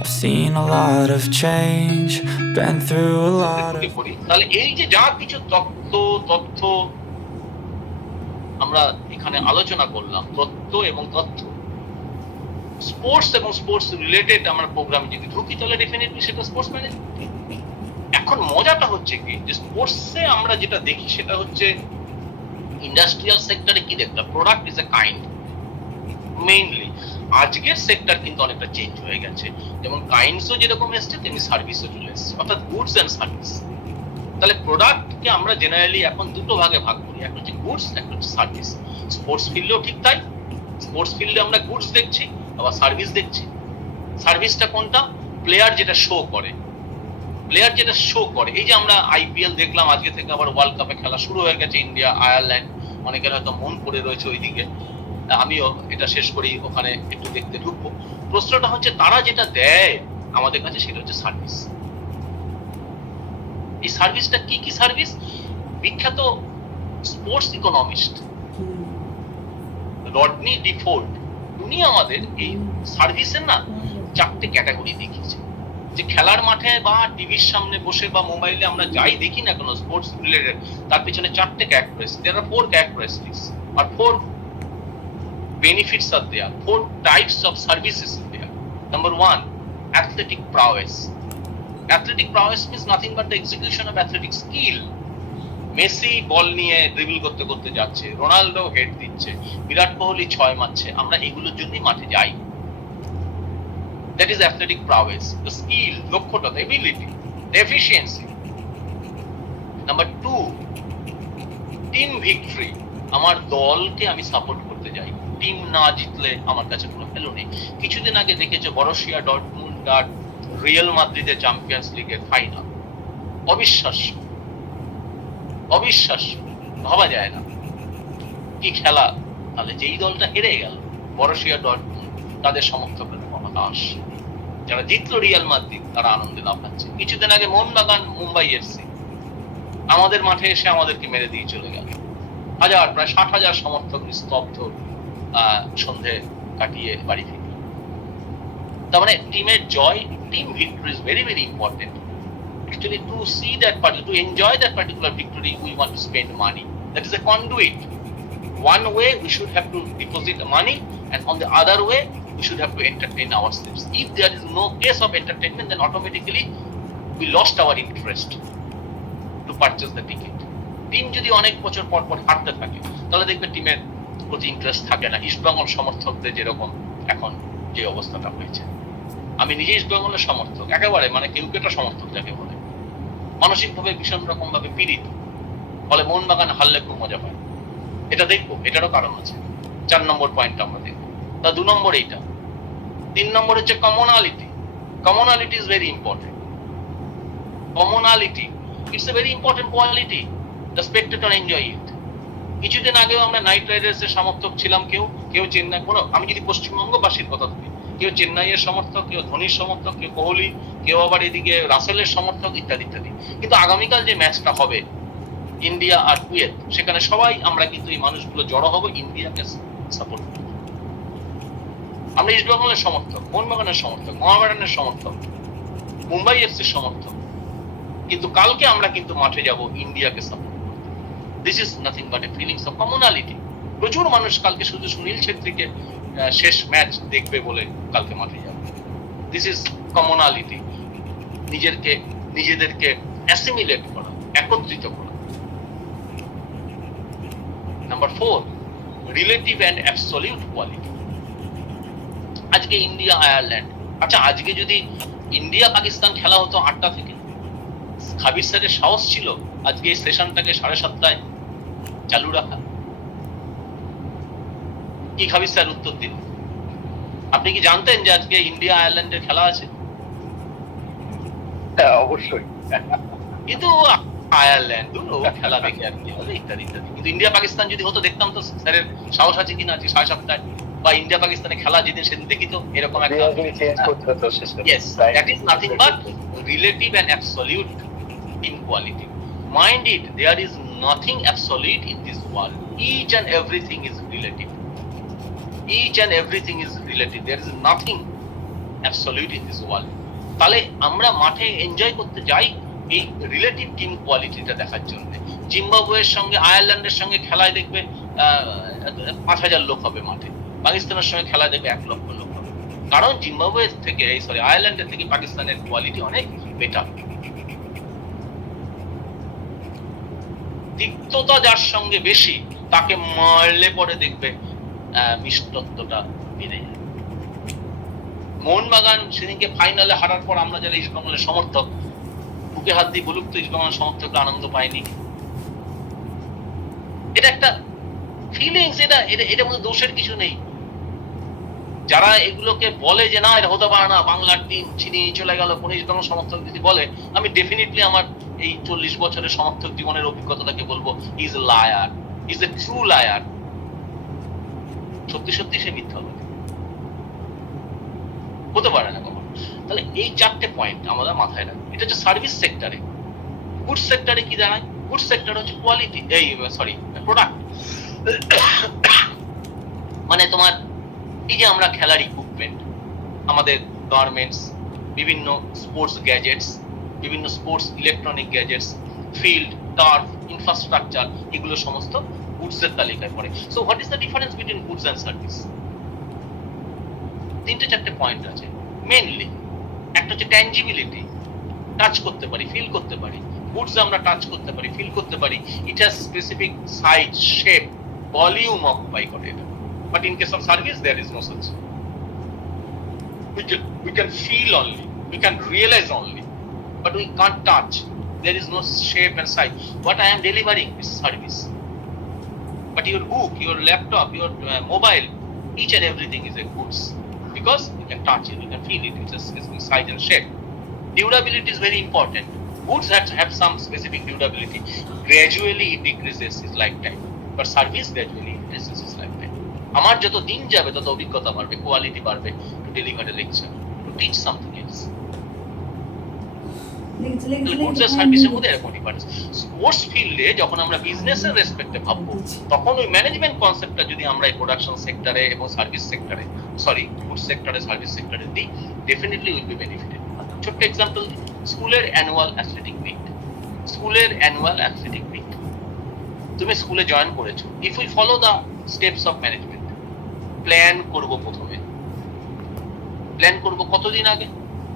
I've seen a lot of change, been through a lot of... তাহলে এই যে যা কিছু তথ্য আমরা এখানে আলোচনা করলাম, তথ্য এবং তথ্য, স্পোর্টস এবং স্পোর্টস রিলেটেড আমরা প্রোগ্রাম যদি ঢুকি তাহলে ডেফিনেটলি সেটা স্পোর্টস ম্যানেজমেন্ট। এখন মজাটা হচ্ছে কি যে স্পোর্টসে আমরা যেটা দেখি সেটা হচ্ছে ইন্ডাস্ট্রিয়াল সেক্টরে কি দেখলাম, product is a kind mainly. আজকের সেক্টর কিন্তু অনেকটা চেঞ্জ হয়ে গেছে, যেমন কাইন্ডসও যেরকম এসছে তেমনি সার্ভিসও চলে এসছে, অর্থাৎ গুডস অ্যান্ড সার্ভিস। তাহলে প্রোডাক্টকে আমরা জেনারেলি এখন দুটো ভাগে ভাগ করি, একটা হচ্ছে গুডস, একটা হচ্ছে সার্ভিস। স্পোর্টস ফিল্ডেও ঠিক তাই, স্পোর্টস ফিল্ডে আমরা গুডস দেখছি আবার সার্ভিস দেখছি। সার্ভিসটা কোনটা? প্লেয়ার যেটা শো করে, প্লেয়ার যেটা শো করে। এই যে আমরা আইপিএল দেখলাম, আজকে থেকে আবার ওয়ার্ল্ড কাপে খেলা শুরু হয়ে গেছে, ইন্ডিয়া আয়ারল্যান্ড, অনেকের হয়তো মন পড়ে রয়েছে ওইদিকে, আমিও এটা শেষ করেই ওখানে একটু দেখতে ঢুকবো। প্রশ্নটা হচ্ছে তারা যেটা দেয় আমাদের কাছে সেটা হচ্ছে সার্ভিস। এই সার্ভিসটা কি কি সার্ভিস? বিখ্যাত স্পোর্টস ইকোনমিস্ট রডনি ডিফোল্ট উনি আমাদের এই সার্ভিসের না 4টে ক্যাটাগরি দেখিয়েছে। যে খেলার মাঠে বা টিভির সামনে বসে বা মোবাইলে আমরা যাই দেখি না কোনো স্পোর্টস রিলেটেড, তার পিছনে 4টে characteristics, there are 4 characteristics or 4 benefits are there, 4 types of services are there. Number 1, athletic prowess. Athletic prowess means nothing but the execution of athletic skill. Messi বল নিয়ে ড্রিবল করতে করতে যাচ্ছে, রোনাল্ডো হেড দিচ্ছে, বিরাট কোহলি 6 মারছে, আমরা এগুলোর জন্যই মাঠে যাই। That is athletic prowess, the skill, দক্ষতা, the ability, the efficiency. Number 2, team victory. আমার দলকে আমি সাপোর্ট করতে যাই, টিম না জিতলে আমার কাছে কোনো ভ্যালু নেই। কিছুদিন আগে দেখেছো বরুসিয়া ডর্টমুন্ড আর রিয়াল মাদ্রিদের চ্যাম্পিয়ন্স লিগের ফাইনাল, অবিশ্বাস্য, অবিশ্বাস্য, ভাবা যায় না কি খেলা। তাহলে যেই দলটা হেরে গেল বরুসিয়া ডর্টমুন্ড, তাদের সমর্থকের হতাশ, যারা জিতলো রিয়াল মাদ্রিদ তারা আনন্দে লাফাচ্ছে। কিছুদিন আগে মোহনবাগান মুম্বাই এফসি, আমাদের মাঠে এসে আমাদেরকে মেরে দিয়ে চলে গেল, প্রায় 60,000 সমর্থক স্তব্ধ, সন্ধে কাটিয়ে বাড়ি ফিরল। তার মানে টিমের জয়, team victory is very very important. Actually, to see that particular, to enjoy that particular victory, we want to spend money. That is a conduit. One way we should have to deposit the money, and on the other way we should have to entertain ourselves. If there is no case of entertainment, then automatically we lost our interest to purchase the ticket. Team যদি অনেক বছর পর পর হারতে থাকে তাহলে দেখবে টিমের প্রতি ইন্টারেস্ট থাকে না। ইস্টবেঙ্গল সমর্থকদের যেরকম এখন যে অবস্থাটা হয়েছে, আমি নিজে ইস্টবেঙ্গলের সমর্থক, একেবারে মানে কেউকেটা সমর্থক যাকে বলে, মানসিকভাবে ভীষণ রকম ভাবে পীড়িত, ফলে মোহনবাগান হারলে খুব মজা পায়। এটা দেখবো, এটারও কারণ আছে। 4 নম্বর পয়েন্ট আমরা দেখবো। তা 2 নম্বর এইটা। 3 নম্বর হচ্ছে commonality. Commonality is very important. Commonality, it's a very important quality, the spectator enjoy it. কিছুদিন আগেও আমরা নাইট রাইডার্সের সমর্থক ছিলাম, কেউ চেন্নাই, আমি যদি পশ্চিমবঙ্গবাসীর কথা বলি, কেউ চেন্নাইয়ের সমর্থক, কেউ ধোনির সমর্থক, কেউ কোহলি, কেউ আবার এদিকে রাসেলের সমর্থক, ইত্যাদি ইত্যাদি। কিন্তু আগামীকাল যে ম্যাচটা হবে ইন্ডিয়া আর কুয়েত, সেখানে সবাই আমরা কিন্তু এই মানুষগুলো জড়ো হবো ইন্ডিয়াকে সাপোর্ট করতে। আমরা ইস্ট বেঙ্গলের সমর্থক, মোহনবাগানের সমর্থক, মোহামেডানের সমর্থক, মুম্বাই এফসির সমর্থক, কিন্তু কালকে আমরা কিন্তু মাঠে যাব ইন্ডিয়াকে সাপোর্ট করতে। This is nothing but A feelings of commonality. প্রচুর মানুষ কালকে শুধু সুনীল ছেত্রীকে শেষ ম্যাচ দেখবে বলে কালকে মাঠে যাবে। দিস ইজ কমনালিটি, নিজেদেরকে অ্যাসিমিলেট করা, একত্রিত করা। Number 4, relative and absolute quality. আজকে ইন্ডিয়া আয়ারল্যান্ড, আচ্ছা আজকে যদি ইন্ডিয়া পাকিস্তান খেলা হতো 8টা থেকে, খাবির স্যারের সাহস ছিল আজকে এই সেশনটাকে 7:30টায় চালু রাখা? কি খাবির স্যার উত্তর দিন? আপনি কি জানতেন যে আজকে ইন্ডিয়া আয়ারল্যান্ডের খেলা আছে? অবশ্যই। কিন্তু আয়ারল্যান্ড খেলা দেখে আর কি হবে, ইত্যাদি ইত্যাদি। কিন্তু ইন্ডিয়া পাকিস্তান যদি হতো দেখতাম তো স্যারের সাহস আছে কিনা আজকে 7:30টায়, বা ইন্ডিয়া পাকিস্তানে খেলা যেদিন সেদিন দেখি তো এরকম একটা। Yes, that is nothing but relative and absolute inequality. Mind it, there is nothing absolute in this world. Each and everything is relative. Each and everything is relative. There is nothing absolute in this world. তাহলে আমরা মাঠে enjoy করতে যাই এই relative team কোয়ালিটিটা দেখার জন্য। জিম্বাবুয়ের সঙ্গে আয়ারল্যান্ডের সঙ্গে খেলায় দেখবে 5,000 লোক হবে মাঠে, পাকিস্তানের সঙ্গে খেলায় দেখবে 1 লক্ষ লোক হবে, কারণ জিম্বাবুয়ের থেকে আয়ারল্যান্ডের থেকে পাকিস্তানের কোয়ালিটি অনেক বেটার। তিক্ততা যার সঙ্গে বেশি তাকে মারলে পরে দেখবে মিষ্টত্বটা বেড়ে যায়। মোহনবাগান সেদিনকে ফাইনালে হারার পর আমরা যারা ইস্টবেঙ্গলের সমর্থক, বুকে হাত দিয়ে বলুক তো ইস্টবেঙ্গলের সমর্থকরা আনন্দ পায়নি? এটা একটা ফিলিংস, এটা মধ্যে দোষের কিছু নেই। যারা এগুলোকে বলে যে না এটা হতে পারে না, বাংলার টিম ছিনিয়ে চলে গেল, কোন ইস্টবেঙ্গল সমর্থক যদি বলে, আমি ডেফিনেটলি আমার এই 40 বছরের সমর্থক জীবনের অভিজ্ঞতাটাকে বলবো, is a liar, is a true liar. সত্যি সত্যি সে মিথ্যা হতে পারে না কখনো। তাহলে এই 4টে পয়েন্ট আমাদের মাথায় রাখবে। এটা হচ্ছে সার্ভিস সেক্টরে। গুড সেক্টরে কি দাঁড়ায়? গুড সেক্টর হচ্ছে কোয়ালিটি, প্রোডাক্ট। মানে তোমার এই যে আমরা খেলার ইকুইপমেন্ট, আমাদের গার্মেন্টস, বিভিন্ন স্পোর্টস গ্যাজেটস, বিভিন্ন sports electronic gadgets, field, turf, infrastructure, এগুলো সমস্ত গুডস এর তালিকায় পড়ে। So what is the difference between goods and service? 3-4টে পয়েন্ট আছে মেইনলি। একটা হচ্ছে ট্যানজিবিলিটি, টাচ করতে পারি, ফিল করতে পারি। গুডস আমরা টাচ করতে পারি, ফিল করতে পারি। It has specific size, shape, volume occupy করে এটা। But in case of service there is no such. We can feel only, we can realize only, but we can't touch. There is no shape and size. What I am delivering is service. But your book, your laptop, your mobile, each and everything is a goods, because you can touch it, you can feel it. It's a specific size and shape. Durability is very important. Goods have some specific durability. Gradually it decreases its lifetime, but service gradually increases its lifetime. আমার যত দিন যাবে তত অভিজ্ঞতা বাড়বে, quality বাড়বে, to deliver a lecture, to teach something else. Goods আর সার্ভিসের মধ্যে এরকম ডিফারেন্স। স্পোর্টস ফিল্ডে যখন আমরা বিজনেসের রেসপেক্টে ভাববো, তখন ওই ম্যানেজমেন্ট কনসেপ্টটা যদি আমরা এই প্রোডাকশন সেক্টরে এবং সার্ভিস সেক্টরে, গুডস সেক্টরে, সার্ভিস সেক্টরে দিই, ডেফিনেটলি উইল বি বেনিফিটেড। ছোট্ট এক্সাম্পল, স্কুলের অ্যানুয়াল অ্যাথলেটিক মিট। স্কুলের অ্যানুয়াল অ্যাথলেটিক মিট তুমি স্কুলে জয়েন করেছো। If we follow the steps of management, plan করব, প্রথমে প্ল্যান করব কতদিন আগে?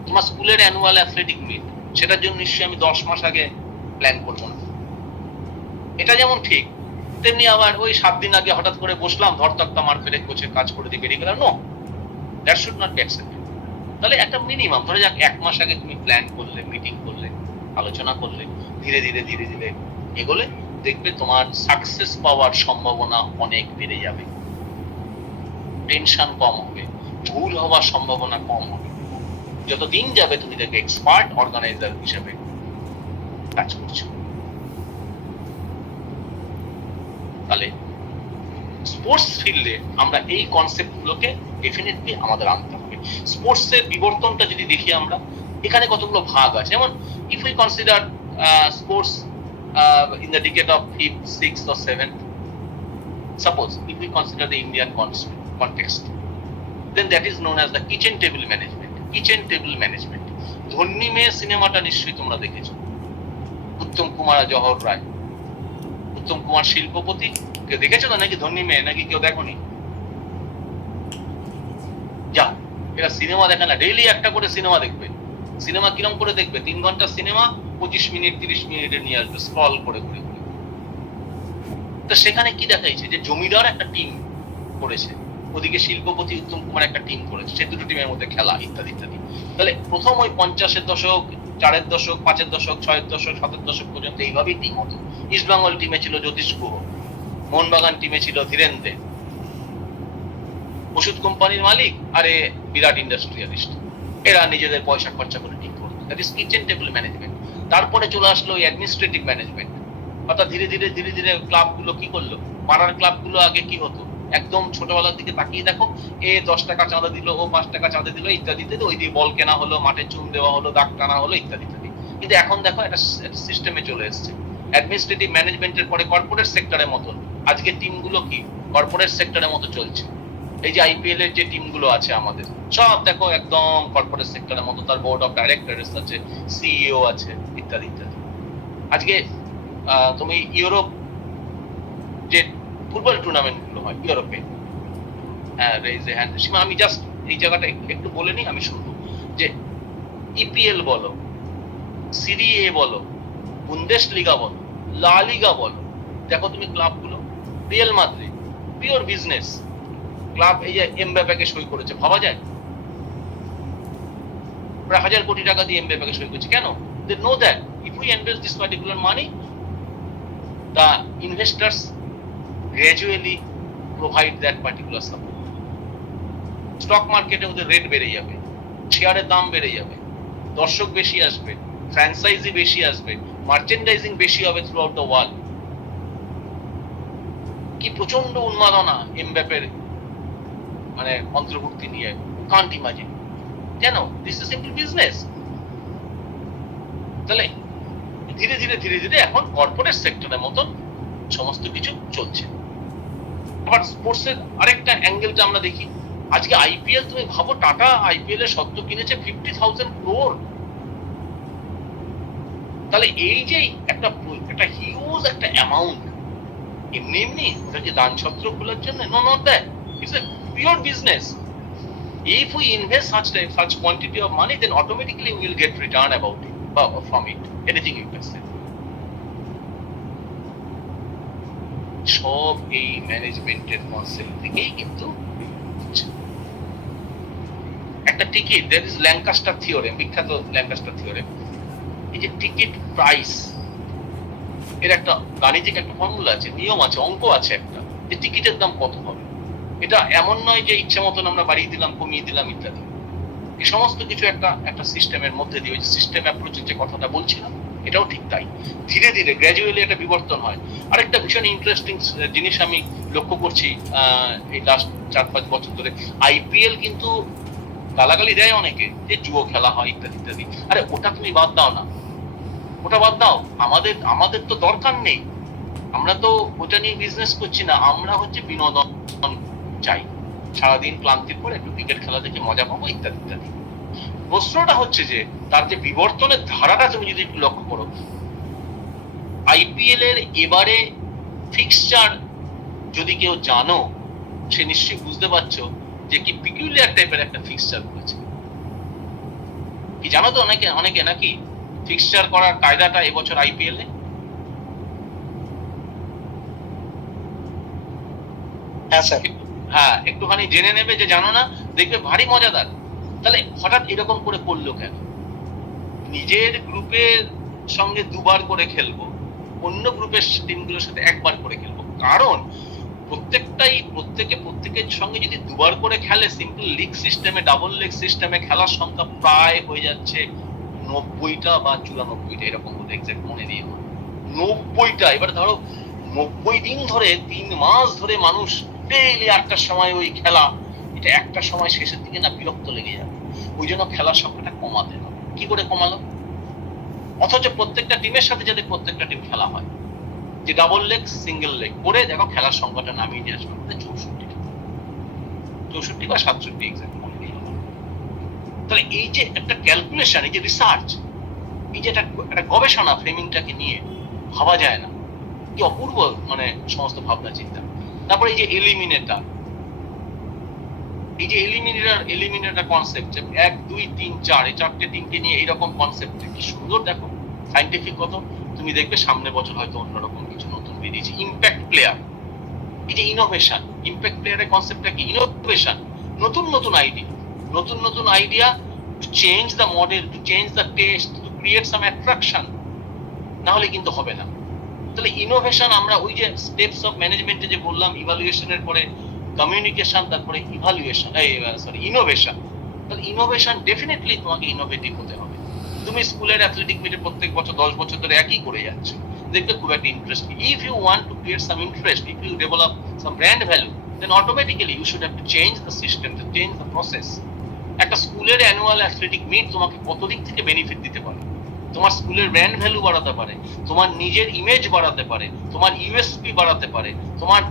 তোমার স্কুলের অ্যানুয়াল অ্যাথলেটিক মিট, সেটার জন্য নিশ্চয়ই আমি 10 মাস আগে প্ল্যান করবো না। এটা যেমন ঠিক, তেমনি আবার ওই 7 দিন আগে হঠাৎ করে বসলাম, ধরতক্তা মার ফেলে কোচের কাজ করে দিয়ে বেরিয়ে গেলাম। No, that should not be accepted. তাহলে একটা মিনিমাম, ধরে যাক 1 মাস আগে তুমি প্ল্যান করলে, মিটিং করলে, আলোচনা করলে, ধীরে ধীরে ধীরে ধীরে এগোলে, দেখবে তোমার সাকসেস পাওয়ার সম্ভাবনা অনেক বেড়ে যাবে। টেনশন কম হবে, ভুল হওয়ার সম্ভাবনা কম হবে। যত দিন যাবে তুমি দেখবে এক্সপার্ট অর্গানাইজার হিসেবে কাজ করছো। তাহলে স্পোর্টস ফিল্ডে আমরা এই কনসেপ্ট গুলোকে ডেফিনেটলি আমাদের আনতে হবে। স্পোর্টস এর বিবর্তনটা যদি দেখি আমরা, এখানে কতগুলো ভাগ আছে। যেমন if we consider sports in the decade of 5th, 6th or 7th, suppose if we consider the Indian context, then that is known as the kitchen table management. Kitchen table management. ধন্যী মেয়ে সিনেমাটা নিশ্চয়ই তোমরা দেখেছো, উত্তম কুমার আর জওহর রায়। উত্তম কুমার শিল্পপতি, কেউ দেখেছো না নাকি ধন্যী মেয়ে? নাকি কেউ দেখোনি? যা, এরা সিনেমা দেখে না, ডেইলি একটা করে সিনেমা দেখবে। সিনেমা কিরম করে দেখবে? 3 ঘন্টার সিনেমা 25 মিনিট 30 মিনিটে নিয়ে আসবে, স্ক্রল করে করে। তো সেখানে কি দেখাইছে? যে জমিদার একটা টিম করেছে, ওদিকে শিল্পপতি উত্তম কুমার একটা টিম করেছে, সে দুটো টিমের মধ্যে খেলা, ইত্যাদি ইত্যাদি। তাহলে প্রথম ওই 50-এর দশক, 4-এর দশক, 5-এর দশক, 6-এর দশক, 7-এর দশক পর্যন্ত এইভাবেই টিম হতো। ইস্ট বেঙ্গল টিমে ছিল জ্যোতিষ গুহ, মোহনবাগান টিমে ছিল ধীরেন দে, ওষুধ কোম্পানির মালিক আরে বিরাট ইন্ডাস্ট্রিয়ালিস্ট, এরা নিজেদের পয়সা খরচা করে টিম করতো। That is kitchen table management. তারপরে চলে আসলো ওই অ্যাডমিনিস্ট্রেটিভ ম্যানেজমেন্ট, অর্থাৎ ধীরে ধীরে ধীরে ধীরে ক্লাবগুলো কি করলো? পাড়ার ক্লাবগুলো আগে কি হতো? একদম ছোটবেলার দিকে তাকিয়ে দেখো, এ 10 টাকা চাঁদা দিল, ও 5 টাকা চাঁদা দিল, ইত্যাদি ইত্যাদি। ওই দিয়ে বল কেনা হলো, মাঠে চুন দেওয়া হলো, দাগ টানা হলো, ইত্যাদি ইত্যাদি। কিন্তু এখন দেখো একটা সিস্টেমে চলে এসছে। অ্যাডমিনিস্ট্রেটিভ ম্যানেজমেন্টের পরে কর্পোরেট সেক্টরের মতন আজকে টিমগুলো কি কর্পোরেট সেক্টরের মতো চলছে। এই যে আইপিএল এর যে টিমগুলো আছে আমাদের, সব দেখো একদম কর্পোরেট সেক্টরের মতো, তার বোর্ড অফ ডাইরেক্টরস আছে, সিইও আছে, ইত্যাদি ইত্যাদি। আজকে তুমি ইউরোপ যে ফুটবল টুর্নামেন্ট গুলো হয় ইউরোপে, হ্যাঁ রেইজ এ হ্যান্ড, সীমা আমি জাস্ট এই জায়গাটা একটু বলে নিই, আমি শুনবো যে ইপিএল বলো, সিরি এ বলো, বুন্দেশলিগা বলো, লা লিগা বলো, দেখো তুমি ক্লাবগুলো, Real Madrid pure business club, এই যে এমবাপ্পেকে সই করেছে, ভাবা যায়? প্রায় 1000 কোটি টাকা দিয়ে এমবাপ্পেকে সই করেছে, কেন? They know that if we invest this particular money, the investors gradually provide that particular support. Stock মার্কেটে ওদের রেট বেড়ে যাবে, শেয়ারের দাম বেড়ে যাবে, দর্শক বেশি আসবে, ফ্র্যাঞ্চাইজি বেশি আসবে, মার্চেন্ডাইজিং বেশি হবে থ্রু আউট দ্য ওয়ার্ল্ড। কি প্রচন্ড উন্মাদনা এমবাপ্পের মানে অন্তর্ভুক্তি নিয়ে, কান্ট ইমাজিন। কেন? This is simple business. তাহলে ধীরে ধীরে ধীরে ধীরে এখন কর্পোরেট সেক্টরের মতন সমস্ত কিছু চলছে। আবার স্পোর্টসের আরেকটা অ্যাঙ্গেলটা আমরা দেখি, আজকে আইপিএল, তুমি ভাবো টাটা আইপিএল এর সত্ত্ব কিনেছে 50,000 crore। তাহলে এই যে একটা হিউজ একটা অ্যামাউন্ট, এমনি এমনি ওটা যে দান ছত্র খোলার জন্য, no not that, it's a pure business. If we invest such quantity of money, then automatically we will get return about it, from it, anything you can say. সব এই ম্যানেজমেন্টের কনসেপ্ট থেকেই কিন্তু একটা ticket, that is Lancaster theorem, বিখ্যাত Lancaster theorem. এই যে ticket price, এর একটা গাণিতিক একটা ফর্মুলা আছে, নিয়ম আছে, অঙ্ক আছে একটা, যে টিকিটের দাম কত হবে। এটা এমন নয় যে ইচ্ছে মতন আমরা বাড়িয়ে দিলাম, কমিয়ে দিলাম ইত্যাদি। এই সমস্ত কিছু একটা সিস্টেমের মধ্যে দিয়ে, ওই যে সিস্টেম অ্যাপ্রোচের যে কথাটা বলছিলাম, এটাও ঠিক তাই। ধীরে ধীরে গ্র্যাজুয়ালি একটা বিবর্তন হয়। আরেকটা ভীষণ ইন্টারেস্টিং জিনিস আমি লক্ষ্য করছি এই লাস্ট 4-5 বছর ধরে, আইপিএল কিন্তু গালাগালি দেয় অনেকে যে জুয়ো খেলা হয় ইত্যাদি ইত্যাদি। আরে ওটা তুমি বাদ দাও না, ওটা বাদ দাও, আমাদের তো দরকার নেই, আমরা তো ওটা নিয়ে বিজনেস করছি না, আমরা হচ্ছে বিনোদন চাই, সারাদিন ক্লান্তির পর একটু ক্রিকেট খেলা দেখে মজা পাবো ইত্যাদি ইত্যাদি। প্রশ্নটা হচ্ছে যে তার যে বিবর্তনের ধারাটা তুমি যদি একটু লক্ষ্য করো, আইপিএল এর এবারে ফিক্সচার যদি কেউ জানো, সে নিশ্চয়ই বুঝতে পারছো যে কি পিকুলিয়ার টাইপের একটা ফিক্সচার করেছে। কি জানো তো অনেকে নাকি ফিক্সচার করার কায়দাটা এবছর আইপিএল এ? হ্যাঁ স্যার, হ্যাঁ একটুখানি জেনে নেবে, যে জানো না, দেখবে ভারী মজাদার। তাহলে হঠাৎ এরকম করে করলো কেন? নিজের গ্রুপের সঙ্গে 2বার করে খেলবো, অন্য গ্রুপের টিমগুলোর সাথে 1বার করে খেলবো। কারণ প্রত্যেকের সঙ্গে যদি 2বার করে খেলে, সিম্পল লিগ সিস্টেমে, ডাবল লিগ সিস্টেমে খেলার সংখ্যা প্রায় হয়ে যাচ্ছে 90টা বা 94টা, এরকম হতে এক্সাক্ট মনে নেই আমার, 90টা। এবার ধরো 90 দিন ধরে, 3 মাস ধরে মানুষ ডেইলি 8টার সময় ওই খেলা, এটা একটা সময় শেষের দিকে না বিরক্ত লেগে যাবে। ওই জন্য খেলার সংখ্যাটা কমাতে হবে। কি করে কমালো? অথচ প্রত্যেকটা টিমের সাথে যদি প্রত্যেকটা টিম খেলা হয়, যে ডাবল লেগ সিঙ্গেল লেগ করে দেখো, খেলার সংখ্যাটা নামিয়ে নিয়ে আসবে 64 বা 67 এক্সাক্ট মনে নেই আমার। তাহলে এই যে একটা ক্যালকুলেশন, এই যে রিসার্চ, এই যে একটা গবেষণা ফ্রেমিংটাকে নিয়ে, ভাবা যায় না কি অপূর্ব মানে সমস্ত ভাবনা চিন্তা। তারপরে এই যে এলিমিনেটর, এই যে এলিমিনেটর কনসেপ্ট, 1 2 3 4 এই 4টে টিমকে নিয়ে এইরকম কনসেপ্ট, কি সুন্দর দেখো, সাইন্টিফিক কত। তুমি দেখবে সামনে বছর হয়তো অন্যরকম কিছু নতুন বেরিয়েছে। ইম্প্যাক্ট প্লেয়ার, এই যে ইনোভেশন, ইম্প্যাক্ট প্লেয়ারের কনসেপ্টটা কি? ইনোভেশন, নতুন idea to change the model, two change the test, two create some attraction, না হলে কিন্তু হবে না। তাহলে ইনোভেশন, আমরা ওই যে স্টেপস অফ ম্যানেজমেন্টে যে বললাম, ইভালুয়েশনের পরে কমিউনিকেশন, তারপরে ইনোভেশন। তাহলে ইনোভেশন ডেফিনেটলি তোমাকে ইনোভেটিভ হতে হবে। তুমি স্কুলের অ্যাথলেটিক মিটে প্রত্যেক বছর 10 বছর ধরে একই করে যাচ্ছে, দেখবে খুব একটা interest. If you want to create some interest, if you develop some brand value, then automatically you should have to change the system, to change the process. একটা স্কুলের অ্যানুয়াল অ্যাথলেটিক মিট তোমাকে কত দিক থেকে বেনিফিট দিতে পারে? তোমার স্কুলের ব্র্যান্ড ভ্যালু বাড়াতে পারে, তোমার নিজের ইমেজ বাড়াতে পারে, তোমার ইউএসপি বাড়াতে পারে, তোমার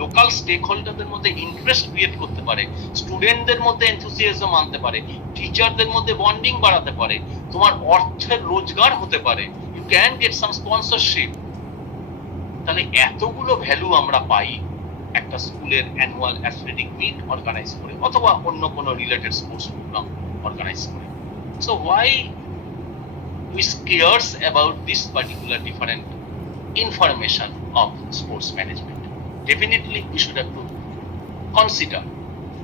লোকাল স্টেক হোল্ডারদের মধ্যে ইন্টারেস্ট ক্রিয়েট করতে পারে, স্টুডেন্টদের মধ্যে এনথুসিয়াজম আনতে পারে, টিচারদের মধ্যে বন্ডিং বাড়াতে পারে, তোমার অর্থের রোজগার হতে পারে, you can get some sponsorship, তাহলে এতগুলো ভ্যালু আমরা পাই একটা স্কুলের অ্যানুয়াল অ্যাথলেটিক মিট অর্গানাইজ করে অথবা অন্য কোনো রিলেটেড স্পোর্টস প্রোগ্রাম অর্গানাইজ করে। So why we scares about this particular different information of sports management? Definitely we should have to consider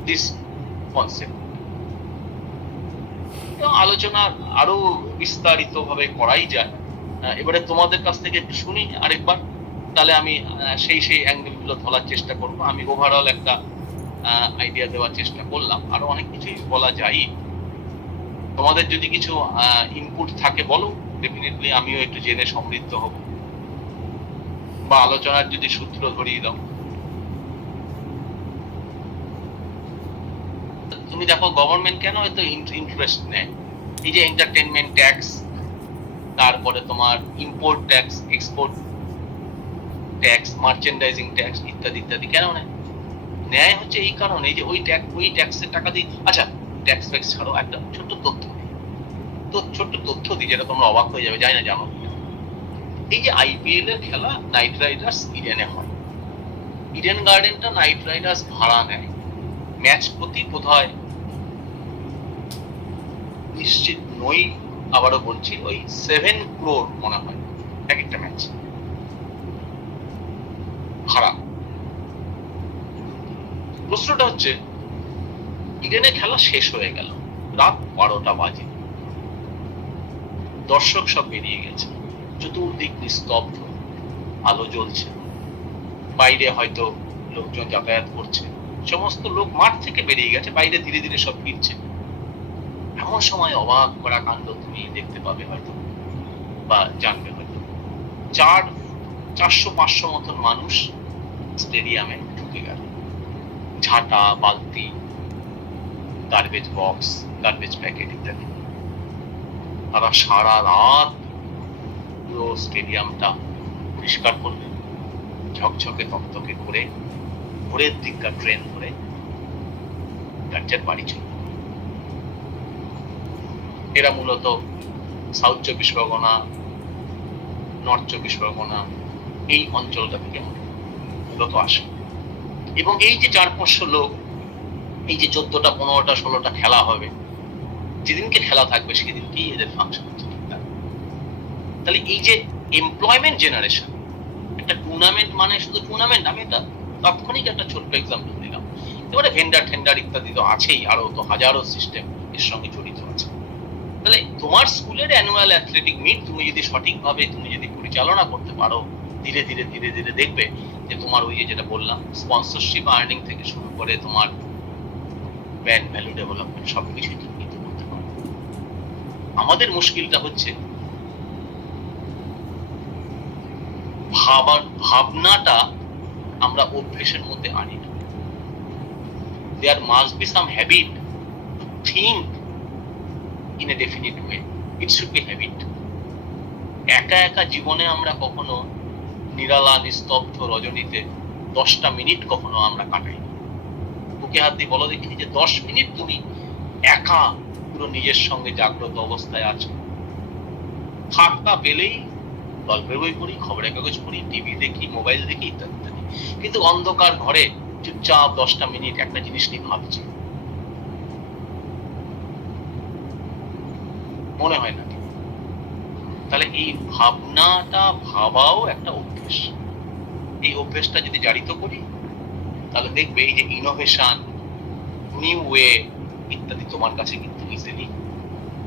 this concept. আলোচনা আরো বিস্তারিত ভাবে করাই যায়। এবারে তোমাদের কাছ থেকে একটু শুনি আরেকবার, তাহলে আমি সেই অ্যাঙ্গেল গুলো ধরার চেষ্টা করবো। আমি ওভারঅল একটা আইডিয়া দেওয়ার চেষ্টা করলাম, আরো অনেক কিছুই বলা যায়। তোমাদের যদি কিছু ইনপুট থাকে বলো, ডেফিনেটলি আমিও একটু জেনে সমৃদ্ধ হব, বা আলোচনার যদি সূত্র ধরিয়ে দাও। তুমি দেখো গভর্নমেন্ট কেন এত ইন্টারেস্ট নেয়, এই যে এন্টারটেনমেন্ট ট্যাক্স, তারপরে তোমার import tax, export tax, merchandising tax ইত্যাদি ইত্যাদি কেন নেয় হচ্ছে এই কারণে, এই যে ওই ট্যাক্সের টাকা দিয়ে। আচ্ছা, ট্যাক্স ফ্যাক্স ছাড়ো, একটা ছোট্ট তথ্য দিই যেটা তোমরা অবাক হয়ে যাবে, জানি না জানো। এই যে আইপিএল এর খেলা নাইট রাইডার্স ইডেনে হয়, ইডেন গার্ডেনটা নাইট রাইডার্স ভাড়া নেয়, ম্যাচ প্রতি বোধহয় নিশ্চিত নই, আবারও বলছি ওই 7 crore মনে হয় এক একটা ম্যাচ ভাড়া। প্রশ্নটা হচ্ছে, ইডেনে খেলা শেষ হয়ে গেল, রাত 12টা বাজে, দর্শক সব বেরিয়ে গেছে, চতুর্দিক নিস্তব্ধ, আলো জ্বলছে, বাইরে হয়তো লোকজন যাতায়াত করছে, সমস্ত লোক মাঠ থেকে বেরিয়ে গেছে, বাইরে ধীরে ধীরে সব ফিরছে। এমন সময় অবাক করা কাণ্ড তুমি দেখতে পাবে হয়তো, বা জানবে হয়তো। 400-500 মতন মানুষ স্টেডিয়ামে ঢুকে গেল, ঝাঁটা, বালতি, গার্বেজ বক্স, গার্বেজ প্যাকেট ইত্যাদি। তারা সারা রাত পুরো স্টেডিয়ামটা পরিষ্কার করবে, ঝকঝকে তকতকে করে, ভোরের দিককার ট্রেন ধরে রাজ্যের বাড়ি চলবে। এরা মূলত সাউথ 24 পরগনা, নর্থ 24 পরগনা এই অঞ্চলটা থেকে মূলত আসে। এবং এই যে 400-500 লোক, এই যে 14টা 15টা 16টা খেলা হবে, যেদিনকে খেলা থাকবে সেদিনকেই এদের ফাংশন হচ্ছে ঠিকঠাক। তাহলে এই যে এমপ্লয়মেন্ট জেনারেশন, একটা টুর্নামেন্ট মানে শুধু টুর্নামেন্ট, আমি এটা তাৎক্ষণিক একটা ছোট্ট এক্সাম্পল দিলাম। এবারে ভেন্ডার ইত্যাদি তো আছেই, আরো তো হাজারো সিস্টেম এর সঙ্গে জড়িত আছে। তাহলে তোমার স্কুলের অ্যানুয়াল অ্যাথলেটিক মিট তুমি যদি সঠিকভাবে তুমি যদি পরিচালনা করতে পারো, ধীরে ধীরে দেখবে যে তোমার ওই যেটা বললাম স্পন্সরশিপ আর্নিং থেকে শুরু করে তোমার ব্র্যান্ড ভ্যালু ডেভেলপমেন্ট সবকিছুই তুমি কিন্তু করতে পারো। আমাদের মুশকিলটা হচ্ছে ভাবনাটা আমরা অভ্যেসের মধ্যে আনি না। There must be some habit to think in a definite way. It should be habit. একা জীবনে আমরা কখনো নিরালা নিস্তব্ধ রজনীতে 10টা মিনিট কখনো আমরা কাটাই না। বুকে হাত দিয়ে বলো দেখি যে 10 মিনিট তুমি একা পুরো নিজের সঙ্গে জাগ্রত অবস্থায় আছো। ফাঁকা পেলেই গল্পের বই পড়ি, খবরের কাগজ পড়ি, টিভি দেখি, মোবাইল দেখি ইত্যাদি ইত্যাদি, কিন্তু অন্ধকার ঘরে চুপচাপ 10টা মিনিট একটা জিনিস নিয়ে ভাবছি, মনে হয় না। তাহলে এই ভাবনাটা ভাবাও একটা অভ্যেস। এই অভ্যেসটা যদি জারিত করি তাহলে দেখবে এই যে ইনোভেশন, নিউ ওয়ে ইত্যাদি তোমার কাছে কিন্তু ইজিলি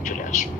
চলে আসবে।